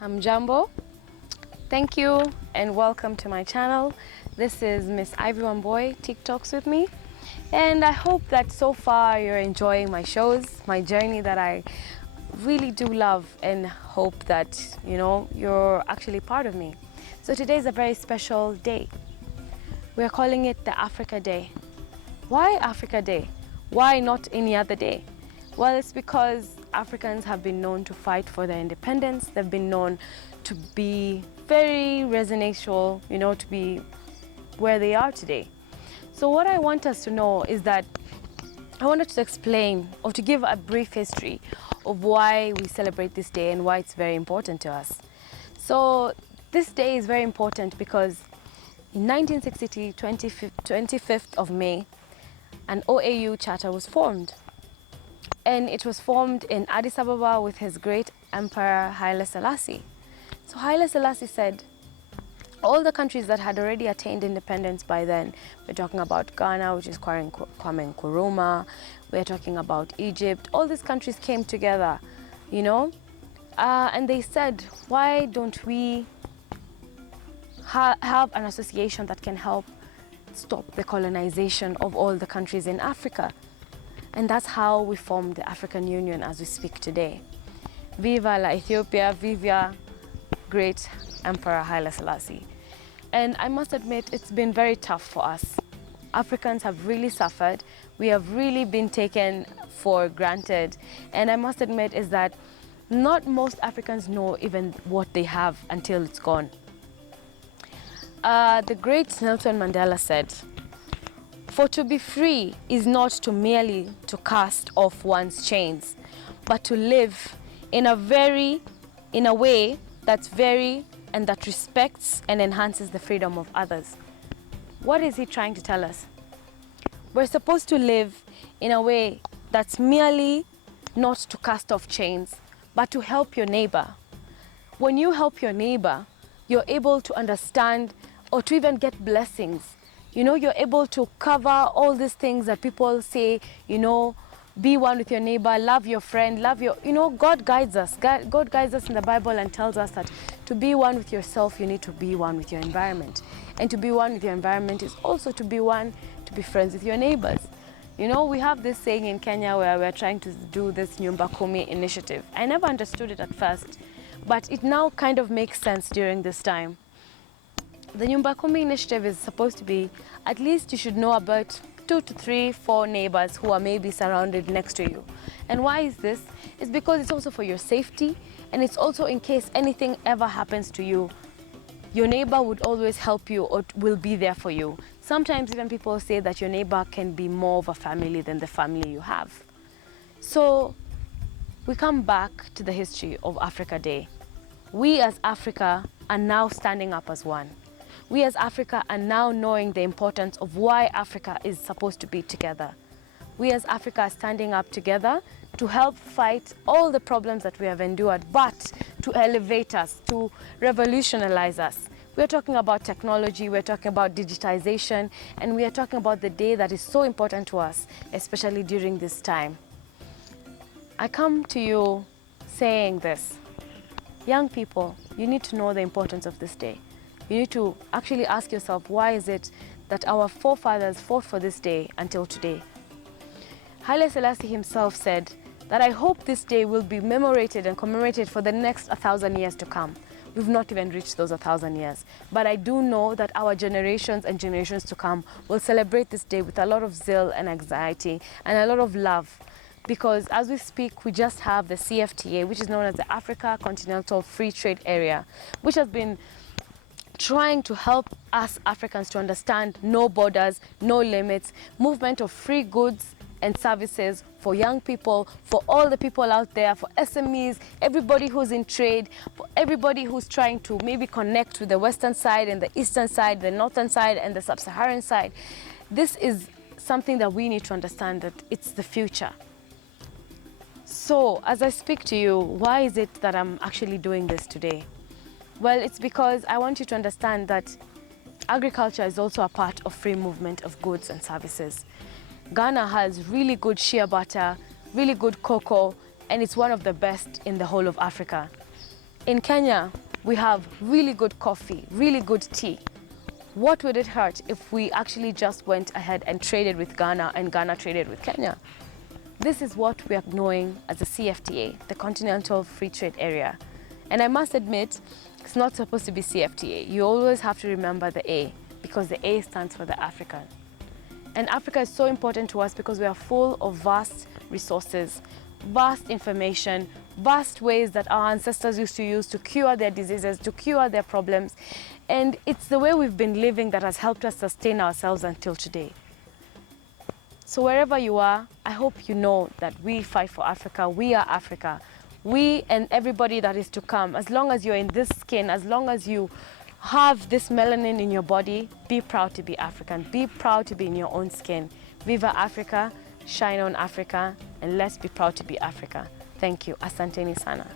Hamjambo. Thank you and welcome to my channel. This is Miss Ivy Wamboy, TikToks with me. And I hope that so far you're enjoying my shows, my journey that I really do love, and hope that, you're actually part of me. So today is a very special day. We're calling it the Africa Day. Why Africa Day? Why not any other day? Well, it's because Africans have been known to fight for their independence. They've been known to be very resonational, to be where they are today. So what I want us to know is that I wanted to explain or to give a brief history of why we celebrate this day and why it's very important to us. So this day is very important because in 1960, 25th of May, an OAU charter was formed. And it was formed in Addis Ababa with his great emperor Haile Selassie. So Haile Selassie said, all the countries that had already attained independence by then, we're talking about Ghana, which is Kwame Nkrumah, we're talking about Egypt, all these countries came together, and they said, why don't we have an association that can help stop the colonization of all the countries in Africa? And that's how we formed the African Union as we speak today. Viva la Ethiopia, viva great Emperor Haile Selassie. And I must admit, it's been very tough for us. Africans have really suffered. We have really been taken for granted. And I must admit is that not most Africans know even what they have until it's gone. The great Nelson Mandela said, "For to be free is not to merely to cast off one's chains, but to live in a way that's very and that respects and enhances the freedom of others." What is he trying to tell us? We're supposed to live in a way that's merely not to cast off chains, but to help your neighbor. When you help your neighbor, you're able to understand or to even get blessings. You're able to cover all these things that people say, be one with your neighbor, love your friend, God guides us. God guides us in the Bible and tells us that to be one with yourself, you need to be one with your environment. And to be one with your environment is also to be friends with your neighbors. We have this saying in Kenya where we're trying to do this Nyumba Kumi initiative. I never understood it at first, but it now kind of makes sense during this time. The Nyumba Kumi initiative is supposed to be, at least you should know about 2 to 3, 4 neighbors who are maybe surrounded next to you. And why is this? It's because it's also for your safety, and it's also in case anything ever happens to you, your neighbor would always help you or will be there for you. Sometimes even people say that your neighbor can be more of a family than the family you have. So we come back to the history of Africa Day. We as Africa are now standing up as one. We as Africa are now knowing the importance of why Africa is supposed to be together. We as Africa are standing up together to help fight all the problems that we have endured, but to elevate us, to revolutionize us. We're talking about technology, we're talking about digitization, and we are talking about the day that is so important to us, especially during this time. I come to you saying this. Young people, you need to know the importance of this day. You need to actually ask yourself, why is it that our forefathers fought for this day until today? Haile Selassie himself said that I hope this day will be commemorated and commemorated for the next 1,000 years to come. We've not even reached those 1,000 years. But I do know that our generations and generations to come will celebrate this day with a lot of zeal and anxiety and a lot of love. Because as we speak, we just have the CFTA, which is known as the Africa Continental Free Trade Area, which has been trying to help us Africans to understand no borders, no limits, movement of free goods and services for young people, for all the people out there, for SMEs, everybody who's in trade, for everybody who's trying to maybe connect with the western side and the eastern side, the northern side and the sub-Saharan side. This is something that we need to understand, that it's the future. So as I speak to you, why is it that I'm actually doing this today? Well, it's because I want you to understand that agriculture is also a part of free movement of goods and services. Ghana has really good shea butter, really good cocoa, and it's one of the best in the whole of Africa. In Kenya, we have really good coffee, really good tea. What would it hurt if we actually just went ahead and traded with Ghana and Ghana traded with Kenya? This is what we are knowing as the CFTA, the Continental Free Trade Area. And I must admit, it's not supposed to be CFTA. You always have to remember the A, because the A stands for the African. And Africa is so important to us because we are full of vast resources, vast information, vast ways that our ancestors used to use to cure their diseases, to cure their problems. And it's the way we've been living that has helped us sustain ourselves until today. So wherever you are, I hope you know that we fight for Africa. We are Africa. We and everybody that is to come, as long as you're in this skin, as long as you have this melanin in your body, be proud to be African. Be proud to be in your own skin. Viva Africa, shine on Africa, and let's be proud to be Africa. Thank you. Asanteni sana.